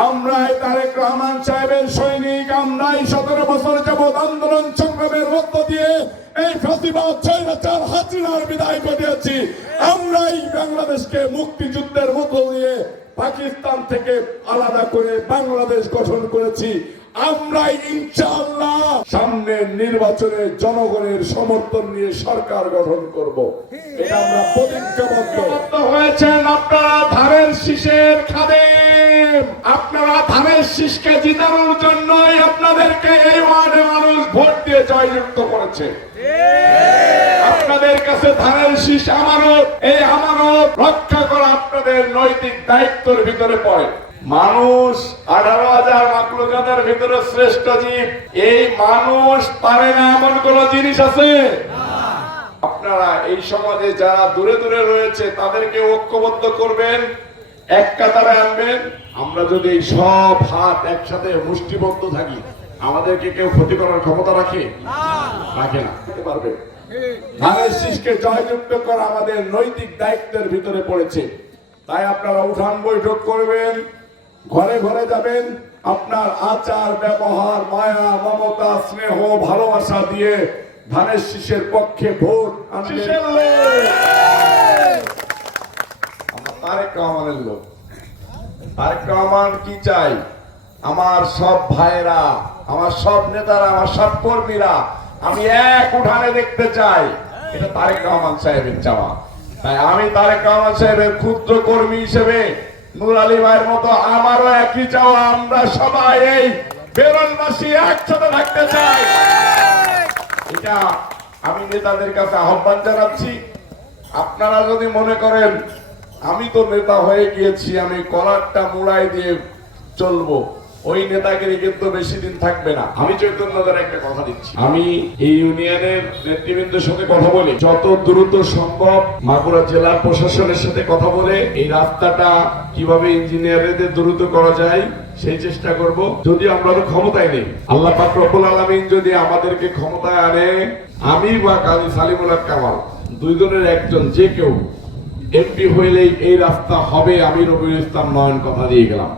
আমরাই তারেক রহমান সাহেবের সৈনিক, আমরাই সতেরো বছর যাবৎ আন্দোলন সংগ্রামের মধ্য দিয়ে এই ফাঁসিবাদ ছয়রাচার হাসিনার বিদায় ঘটিয়েছি। আমরাই বাংলাদেশকে মুক্তিযুদ্ধের মধ্য দিয়ে পাকিস্তান থেকে আলাদা করে বাংলাদেশ গঠন করেছি। আমরাই ইনশাআল্লাহ সামনের নির্বাচনে জনগণের সমর্থন নিয়ে সরকার গঠন করব। এটা আমরা প্রতিজ্ঞাবদ্ধ। হয়েছেন আপনারা ধানের শীষের খাদেম আপনারা ধানের জিতানোর জন্যই আপনাদেরকে এই ওয়ার্ডে মানুষ ভোট দিয়ে জয়যুক্ত করেছে। আপনাদের কাছে ধানের শীষ আমানত, এই আমানত রক্ষা করা আপনাদের নৈতিক দায়িত্বের ভিতরে পড়ে। মানুষ আঠারো হাজার মাকলুকাতের ভিতরে শ্রেষ্ঠ জীব, এই মানুষ পারে না এমন কোন জিনিস আছে? আপনারা এই সমাজে যারা দূরে দূরে রয়েছে, তাদেরকে ঐক্যবদ্ধ করবেন। এক কাতারে আনবেন আমরা যদি এই সব হাত একসাথে মুষ্টিবদ্ধ থাকি, আমাদেরকে কেউ ক্ষতি করার ক্ষমতা রাখে? রাখে না পারবে। জয়যুক্ত করা আমাদের নৈতিক দায়িত্বের ভিতরে পড়েছে। তাই আপনারা উঠান বৈঠক করবেন, ঘরে ঘরে যাবেন, আপনার আচার, ব্যবহার, মায়া, মমতা, স্নেহ, ভালোবাসা দিয়ে ধানের শীষের পক্ষে ভোট আনবেন। তারেক লোক। তারেক রহমান কি চাই? আমার সব ভাইয়েরা, আমার সব নেতারা, আমার সব কর্মীরা, আমি এক উঠানে দেখতে চাই। এটা তারেক রহমান সাহেবের চাওয়া। তাই আমি তারেক রহমান সাহেবের ক্ষুদ্র কর্মী হিসেবে নুর আলী ভাইয়ের মতো আমারও একই চাওয়া। আমরা সবাই এই বেরলবাসী একসাথে থাকতে চাই। এটা আমি নেতাদের কাছে আহ্বান জানাচ্ছি। আপনারা যদি মনে করেন আমি তো নেতা হয়ে গিয়েছি আমি কলারটা মুড়াই দিয়ে চলবো। ওই নেতাগিরি কিন্তু বেশি দিন থাকবে না। আমি চৈতন্যদের একটা কথা দিচ্ছি। আমি এই ইউনিয়নের নেতৃবৃন্দের সাথে কথা বলি। যত দ্রুত সম্ভব মাগুরা জেলা প্রশাসনের সাথে কথা বলে এই রাস্তাটা কীভাবে ইঞ্জিনিয়ারদের দ্রুত করা যায় সেই চেষ্টা করব। যদি আমরা তো ক্ষমতায় নেই আল্লাহ পাক রব্বুল আলামিন যদি আমাদেরকে ক্ষমতায় আনে আমি বা কাজী সালিমুল কামাল দুইজনের একজন যে কেউ এমপি হইলেই এই রাস্তা হবে আমি রবিউল ইসলাম নয়ন কথা দিয়ে গেলাম।